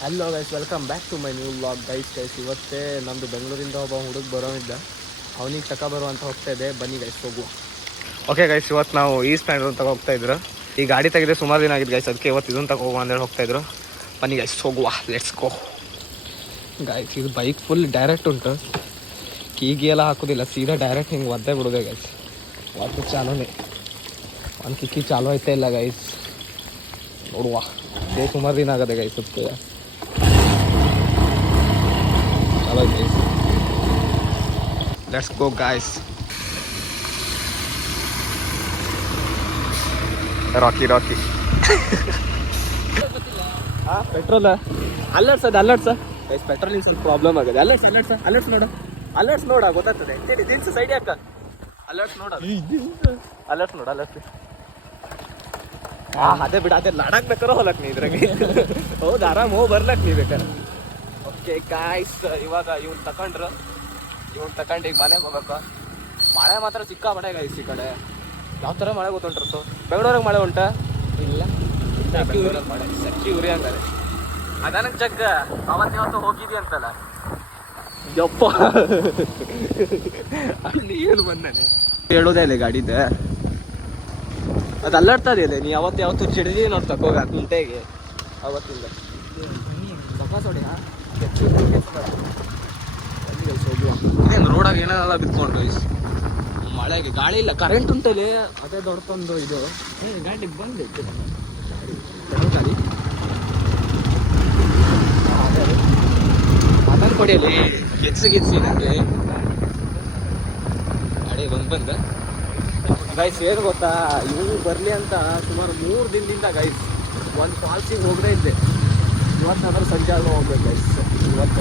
Hello guys, welcome back to my new vlog. Guys ಇವತ್ತೇ ನಮ್ಮದು ಬೆಂಗಳೂರಿಂದ ಒಬ್ಬ ಹುಡುಗ ಬರೋನಿದ್ದ, ಅವನಿಗೆ ಚಕ್ಕ ಬರುವಂತ ಹೋಗ್ತಾ ಇದೆ. ಬನ್ನಿ ಗೈಸ್ ಹೋಗುವ. ಓಕೆ ಗೈಸ್, ಇವತ್ತು ನಾವು ಈಸ್ಟ್ ಸ್ಟ್ಯಾಂಡ್ ಅಂತ ಹೋಗ್ತಾ ಇದ್ರು. ಈ ಗಾಡಿ ತೆಗೆದ್ರೆ ಸುಮಾರು ದಿನ ಆಗಿದ್ದು ಗೈಸ್, ಅದಕ್ಕೆ ಇವತ್ತು ಇದನ್ನು ತಗೋ ಅಂತೇಳಿ ಹೋಗ್ತಾ ಇದ್ರು. ಬನ್ನಿ ಗೈಸ್ ಹೋಗುವ, ಲೆಟ್ಸ್ ಗೋ. ಗೈಸ್ ಇದು ಬೈಕ್ ಫುಲ್ ಡೈರೆಕ್ಟ್ ಉಂಟು, ಕೀಗಿ ಎಲ್ಲ ಹಾಕೋದಿಲ್ಲ, ಸೀದಾ ಡೈರೆಕ್ಟ್ ಹಿಂಗೆ ಒದ್ದೆ ಬಿಡೋದೆ ಗೈಸ್. ಒದ್ದು ಚಾಲೋನೇ, ಒಂದು ಕಿಕ್ಕಿ ಚಾಲೋ ಐತೆ ಇಲ್ಲ ಗೈಸ್. ನೋಡುವ, ಇದೇ ಸುಮಾರು ದಿನ ಆಗದೆ ಗೈಸ್. ಅದಕ್ಕೆ ಚಲೋ ಐತೆ guys. Let's go guys. Rocky Rocky ಹಾಂ, ಪೆಟ್ರೋಲ್ ಅಲ್ಲರ್ಸ ಗೈಸ್. ಪೆಟ್ರೋಲಿಂಗ್ ಸ್ವಲ್ಪ ಪ್ರಾಬ್ಲಮ್ ಆಗಿದೆ. ಅಲರ್ಟ್ಸ್ ನೋಡ ಗೊತ್ತಾಗ್ತದೆ. ದಿನ್ಸು ಸೈಡ್ ಯಾಕ ಅಲರ್ಟ್ಸ್ ನೋಡ ಅದೇ ಬಿಡ, ಅದೇ ಲಡಾಕ್ ಬೇಕಾರೆ ಹೋಲಕ್ ನೀ ಇದ್ರಾಗೆ. ಹೌದು, ಆರಾಮ್ ಹೋಗಿ ಬರ್ಲಕ್ ನೀ ಬೇಕಾರೆ. ಓಕೆ ಗಾಯ್ಸ್, ಇವಾಗ ಇವ್ನು ತಗೊಂಡು ಈಗ ಮನೆಗೆ ಹೋಗ್ಬೇಕು. ಮಳೆ ಮಾತ್ರ ಸಿಕ್ಕಾಪಟ್ಟೆ ಗೈಸ್. ಈ ಕಡೆ ಯಾವ ಥರ ಮಳೆ ಗೊತ್ತುಂಟು. ಬೆಂಗಳೂರಿಗೆ ಮಳೆ ಉಂಟಾ? ಇಲ್ಲ, ಬೆಂಗಳೂರಲ್ಲಿ ಮಳೆ ಸಕ್ಕಿ ಉರಿ ಹಂಗಾರೆ. ಅದನಕ್ಕೆ ಜಗ್ಗ ಅವತ್ತಿವತ್ತು ಹೋಗಿದ್ದಿ ಅಂತಲ್ಲ. ಯಪ್ಪ ಅಲ್ಲಿ ಏನು ಬಂದಾನೆ ಹೇಳೋದೇ ಇಲ್ಲ ಗಾಡಿದ್ದೆ. ಅದು ಅಲ್ಲಾಡ್ತದೆ ಇಲ್ಲ. ನೀ ಯಾವತ್ತು ಚಿಡಿದಿ ನೋಡಿ ತಗೋಗ ಕುಂಟೆಗೆ ಅವತ್ತಿಂದ ಸೊಡಿ. ಏನು ರೋಡಾಗ ಏನೆಲ್ಲ ಬಿತ್ಕೊಂಡು ಗೈಸ್. ಮಳೆಗೆ ಗಾಳಿ ಇಲ್ಲ, ಕರೆಂಟ್ ಉಂಟಲ್ಲಿ. ಅದೇ ದೊಡ್ಡದೊಂದು ಇದು ಗಾಡಿಗೆ ಬಂದಿತ್ತು ಗಾಡಿ. ಅದನ್ನು ಕೊಡಿಯಲ್ಲಿ ಗೆಚ್ಚಿ ನನಗೆ ಗಾಡಿ ಬಂದ ಗೈಸ್. ಏನು ಗೊತ್ತಾ, ಇವು ಬರಲಿ ಅಂತ ಸುಮಾರು 3 ದಿನದಿಂದ ಗೈಸ್ ಒಂದು ಫಾಲ್ಸಿಗೆ ಹೋಗದೇ ಇದ್ದೆ. ಇವತ್ತಾದ್ರೂ ಸಂಜೆ ಆಗ ಹೋಗ್ಬೇಕು ಗೈಸ್. ಇವತ್ತು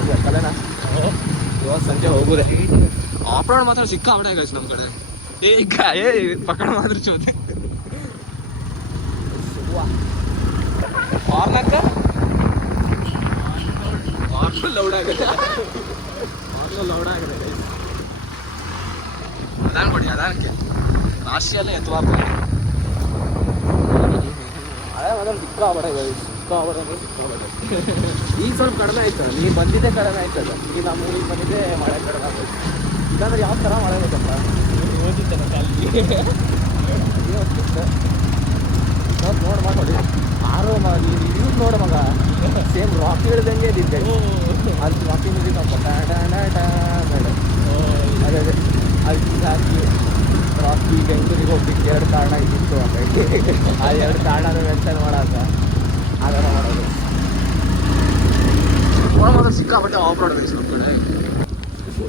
ಸಂಜೆ ಹೋಗುದೆ. ಆಫ್ ರೋಡ್ ಮಾತ್ರ ಸಿಕ್ಕಾಬಿಡೆ ಗೈಸ್ ನಮ್ಮ ಕಡೆ. ಈಗ ಪಕಡ ಮಾತ್ರ ಚೋದೆ ಲೌಡ್ ಆಗಿದೆ ಗೈಸ್. ಅದಾನ್ ಕೊಡಿ, ಅದಕ್ಕೆ ರಾಶಿಯಲ್ಲೇ ಎತ್ತುವ ಹಳೆ ಮಾತ್ರ ಸಿಕ್ಕಾಬಡೆ ಗೈಸ್. ಸಿಕ್ಕಾಬಡೆ ಈಗ ಸ್ವಲ್ಪ ಕಡಿಮೆ ಆಯ್ತದ. ನೀನು ಬಂದಿದ್ದೆ ಕಡಿಮೆ ಆಯ್ತದ. ಈಗ ನಮ್ಮ ಊರಿಗೆ ಬಂದಿದ್ದೆ ಮಳೆ ಕಡಿಮೆ ಆಗ್ತದೆ. ಇಲ್ಲಾಂದ್ರೆ ಯಾವ ಥರ ಮಳೆ ಬೇಕಲ್ಲ. ಓದಿತ್ತಲ್ಲ ನೋಡು ಮಗ, ನೋಡಿ ಆರೋ ನೀನು ನೋಡು ಮಗ, ಸೇಮ್ ರಾಕಿ ಹೇಳ್ದಂಗೆ ಇದ್ದಿದ್ದೆ. ಅಲ್ಲಿ ರಾಕಿ ಮ್ಯೂಸಿಕ್ ಹಾಕೋ ಅದೇ ಅಲ್ಲಿ ಹಾಕಿ ರಾಕಿ ಬೆಂಗಳೂರಿಗೆ ಹೋಗ್ಲಿಕ್ಕೆ 2 ಕಾರಣ ಇದ್ದಿತ್ತು. ಆ 2 ಕಾರಣದ ಮೆನ್ಷನ್ ಮಾಡೋದು ಆಗಾರ ಮಾಡೋದು. ಮಾತ್ರ ಸಿಕ್ಕಾಪಟ್ಟೆ ಆಫ್ ರೋಡ್ ಗೈಸ್ ನಮ್ಮ ಕಡೆ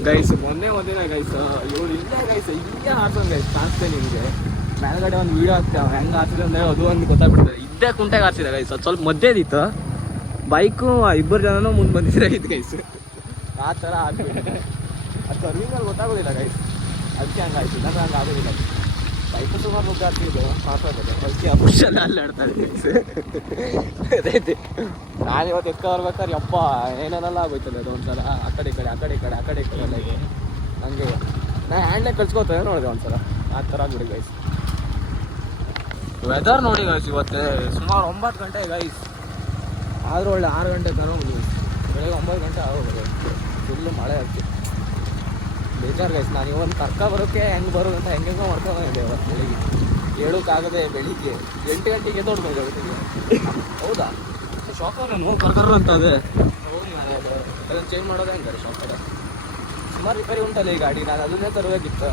ಗೈಸ್. ಮೊನ್ನೆ ಒಂದಿನ ಗೈಸ್ ಇವಳು ಇಲ್ಲೇ ಗೈಸ್ ಇಲ್ಲೇ ಹಾಡ್ಸೋದು ಗೈಸ್. ಕಾಣಿಸ್ತೇನೆ ನಿಮಗೆ ಮೇಲ್ಗಡೆ ಒಂದು ವೀಡಿಯೋ ಹಾಕ್ತೇವೆ. ಹೆಂಗೆ ಹಾಕ್ಸಿದೆ ಅಂದರೆ ಅದು ಒಂದು ಗೊತ್ತಾಗ್ಬಿಡ್ತದೆ. ಇದ್ದೇ ಕುಂಟೆಗೆ ಹಾಕ್ಸಿದೆ ಗೈಸ್. ಅದು ಸ್ವಲ್ಪ ಮಧ್ಯದಿತ್ತು. ಬೈಕು 2 ಜನನೂ ಮುಂದೆ ಬಂದಿದ್ರೆ ಇದು ಗೈಸ್. ಆ ಥರ ಆಗ್ಬಿಟ್ಟು ಅದು ಸರ್ವಿಂಗಲ್ಲಿ ಗೊತ್ತಾಗೋದಿಲ್ಲ ಗೈಸ್. ಅದಕ್ಕೆ ಹಂಗಾಯ್ತು. ನನಗೆ ಹಂಗೆ ಆಗೋದಿಲ್ಲ. ಬೈಕು ಸುಮಾರು ಮುಗ್ಗ ಹಾಕ್ತಿದ್ದು ಮಾತಾಡೋದು. ಅದಕ್ಕೆ ಅಪುಷಲ್ಲ ಅಲ್ಲಾಡ್ತಾರೆ ಗೈಸ್. ಅದೈತಿ ನಾನು ಇವತ್ತು ಎಕ್ಕ ಬರ್ಬೇಕಾದ್ರೆ ಯಪ್ಪ ಏನೇನೆಲ್ಲ ಆಗೋಯ್ತದೆ. ಅದು ಒಂದ್ಸಲ ಆ ಕಡೆ ಈ ಕಡೆ ಎಲ್ಲ ಇದೆ. ಹಂಗೆ ನಾನು ಹ್ಯಾಂಡ್ಲೆ ಕಳ್ಸ್ಕೊತೇನೆ ನೋಡಿದೆ ಒಂದ್ಸಲ. ಆ ಥರ ಆಗ್ಬಿಡಿ ಗೈಸ್. ವೆದರ್ ನೋಡಿ ಗೈಸ್, ಇವತ್ತೇ ಸುಮಾರು 9 ಗಂಟೆ ಗೈಸ್. ಆದರೂ ಒಳ್ಳೆ 6 ಗಂಟೆ ತನಕ ಬಂದು ಬೆಳಗ್ಗೆ 9 ಗಂಟೆ ಆಗೋದು. ಫುಲ್ಲು ಮಳೆ ಆಗ್ತಿ ಬೇಜಾರು ಗೈಸ್. ನಾನು ಇವತ್ತು ಕರ್ಕ ಬರೋಕ್ಕೆ ಹೆಂಗೆ ಬರೋದು ಅಂತ ಹೆಂಗೆಂಗೋ ಮಾಡ್ಕೊಂಡಿದ್ದೆ. ಇವತ್ತು ಬೆಳಿಗ್ಗೆ 7 ಬೆಳಿಗ್ಗೆ 8 ಗಂಟೆಗೆ ದೊಡ್ಡದು. ಹೌದಾ, ಶಾಪಲ್ಲಿ ನೋವು ಕರ್ಕರ್ ಅಂತ ಅದೇ ಅದನ್ನು ಚೇಂಜ್ ಮಾಡೋದೇ ಹೆಂಗಾರೆ ಶಾಪಲ್ಲಿ. ಸುಮಾರು ರಿಪೇರಿ ಉಂಟಲ್ಲ ಈ ಗಾಡಿ. ನಾನು ಅದನ್ನೇ ತರಬೇಕಿತ್ತು.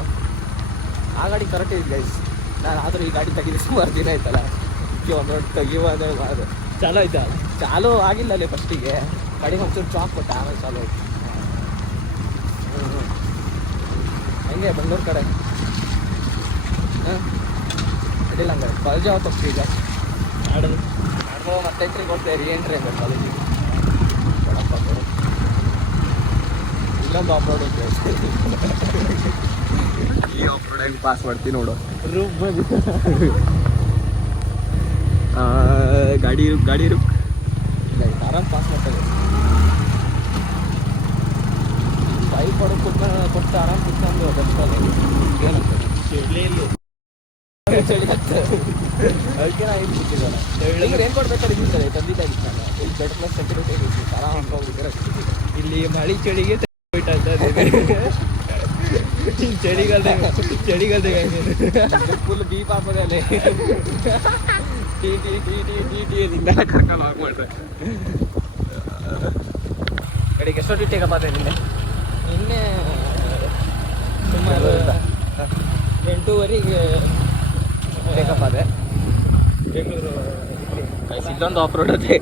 ಆ ಗಾಡಿ ಕರೆಕ್ಟ್ ಇದೆ ಗೈಸ್. ನಾನು ಆದರೂ ಈ ಗಾಡಿ ತೆಗೆದು ಸುಮಾರು ದಿನ ಆಯ್ತಲ್ಲ. ಒಂದು ತೆಗಿಯುವ ಅಂದರೆ ಅದು ಚಾಲೋ ಆಯ್ತಾ. ಚಾಲೂ ಆಗಿಲ್ಲ ಅಲ್ಲಿ ಫಸ್ಟಿಗೆ. ಕಡಿಮೆ ಒಂಚೂರು ಚಾಕ್ ಕೊಟ್ಟೆ, ಆಮೇಲೆ ಚಾಲೂ ಆಯ್ತು. ಹೆಂಗೆ ಬೆಂಗಳೂರು ಕಡೆ ಅಡ್ಡಿಲ್ಲ ಹಂಗಾರೆ. ಕಾಲೇಜ್ ಯಾವತ್ತು ಹೋಗ್ತೀವಿ ಈಗ? ನಾಡ್ದು ಮತ್ತೆ ಎಂಟ್ರಿಗೆ ಹೋಗ್ತೇವೆ. ರೀ-ಎಂಟ್ರಿ ಹಂಗಾರೆ ಕಾಲೇಜಿಗೆ. ಇಲ್ಲೊಂದು ಆಫ್ ರೋಡ್ ಹೋಗ್ತೇವೆ. ಈ ಆಫ್ ರೋಡ್ ಹೆಂಗೆ ಪಾಸ್ ಮಾಡ್ತೀವಿ ನೋಡು. ಗಾಡಿ ರುಕ್ ಆರಾಮ್ ಪಾಸ್ ಮಾಡ್ತಾರೆ. ಬೈಕ್ ಕೊಟ್ಟು ಆರಾಮ್ ಕುತ್ಕೊಂಡು ಬಸ್ಸಲ್ಲಿ ಏನಂತಾರೆ ಚಳಿ ಆಗ್ತದೆ. ಅದಕ್ಕೆ ನಾ ಏನು ಬಿಟ್ಟಿದ್ದಾನೆ. ಈಗ ಏನು ಕೊಡ್ಬೇಕಾದ್ರೆ ಇದ್ದಿದ್ದಾರೆ ತಂದಿದ್ದಾಗಿತ್ತು. ನಾನು ಇಲ್ಲಿ ಬೆಡ್ ಪ್ಲಸ್ ಸೆಕ್ಯೂರಿಟಿ ಐತಿ ಆರಾಮ್ ಹೋಗಿದ್ರೆ ಇಲ್ಲಿ ಮಳಿ ಚಳಿಗೆ ಚಳಿಗಾಲದಾಗ ಫುಲ್ ದೀಪ ಹಾಕೋದಲ್ಲೇ ಟಿ ಟಿ ಟಿ ಟಿ ಟಿ ಟಿ ಅದಿಂದ ಕರ್ಕೊಂಡು ಹೋಗ್ಬಿಟ್ರೆ ಕಡೆಗೆ ಎಷ್ಟೊತ್ತು ಟೇಕಪ್ಪ ಅದೇ ನಿನ್ನೆ ಸುಮಾರು 8:30ಗೆ ಟೇಕಪ್ ಅದೇ ಬೆಂಗಳೂರು. ಇಲ್ಲೊಂದು ಆಫ್ ರೋಡ್ ಅದೇ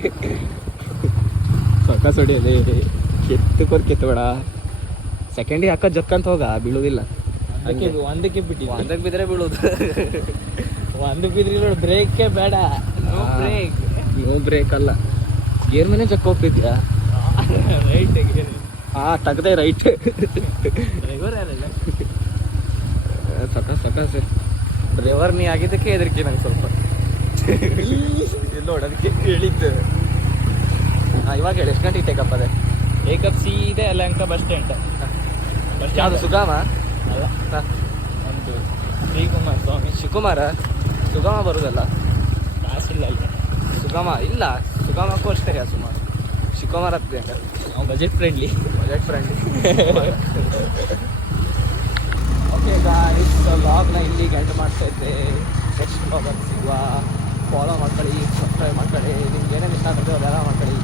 ಸೊಕ್ಕ ಸೊಡಿಯಲ್ಲಿ ಕೆತ್ತಬೇಡ ಸೆಕೆಂಡಿಗೆ ಹಾಕೋದು ಜಕ್ಕಂತ ಹೋಗ ಬೀಳುವುದಿಲ್ಲ ಅದಕ್ಕೆ ಒಂದಕ್ಕೆ ಬಿಟ್ಟಿದ್ದೆ. ಒಂದಕ್ಕೆ ಬಿದ್ದರೆ ಬೀಳೋದು ಒಂದಕ್ಕೆ ಬಿದ್ರಿ ಬ್ರೇಕೇ ಬೇಡ. No brake. ನೋ ಬ್ರೇಕ್ ಅಲ್ಲ ಗೇರ್ ಮೇಲೆ ಜಕ್ಕ ಹೋಗ್ತಿದ್ಯಾ ರೈಟ್ ತೆಗ್ದೆ ರೈಟ್ ಡ್ರೈವರ್ ಯಾರಲ್ಲ ಸಕಾಸ ಡ್ರೈವರ್ ನೀ ಆಗಿದ್ದಕ್ಕೆ ಹೆದರಿಕೆ ನಂಗೆ ಸ್ವಲ್ಪ ನೋಡಿ ಅದಕ್ಕೆ ಹೇಳಿದ್ದು ಇವಾಗ ಹೇಳಿ ಎಷ್ಟು ಗಂಟೆಗೆ ಟೇಕಪ್ ಅದೇ ಏಕಪ್ ಸೀದೆ ಯಲಹಂಕ ಬಸ್ ಸ್ಟ್ಯಾಂಡ್. ಯಾವುದು ಸುಗಮ ಅಲ್ಲ ಒಂದು ಶ್ರೀಕುಮಾರ್ ಸ್ವಾಮಿ ಸುಗಮ ಬರುದಲ್ಲ ಕಾಸಿಲ್ಲ ಅಲ್ಲಿ. ಸುಗಮ ಇಲ್ಲ ಸುಗಮಕ್ಕೂ ಅಷ್ಟೇ ಸುಮಾರು ಶಿವಕುಮಾರ್ ಹತ್ತಿದೆ ನಾವು ಬಜೆಟ್ ಫ್ರೆಂಡ್ಲಿ. ಓಕೆ ಗಾಯ್ಸ್ ಲಾಗ್ನ ಇಲ್ಲಿಗೆ ಎಂಡ್ ಮಾಡ್ತಾ ಇದ್ದೆ. ನೆಕ್ಸ್ಟ್ ಲಾಗಲ್ಲಿ ಸಿಗುವ. ಫಾಲೋ ಮಾಡ್ಕೊಳ್ಳಿ, ಸಬ್ಸ್ಕ್ರೈಬ್ ಮಾಡ್ಕೊಳ್ಳಿ, ನಿಮ್ಗೆ ಏನೇನು ಇಷ್ಟ ಆಗುತ್ತೆ ಅದೆಲ್ಲ ಮಾಡ್ಕೊಳ್ಳಿ.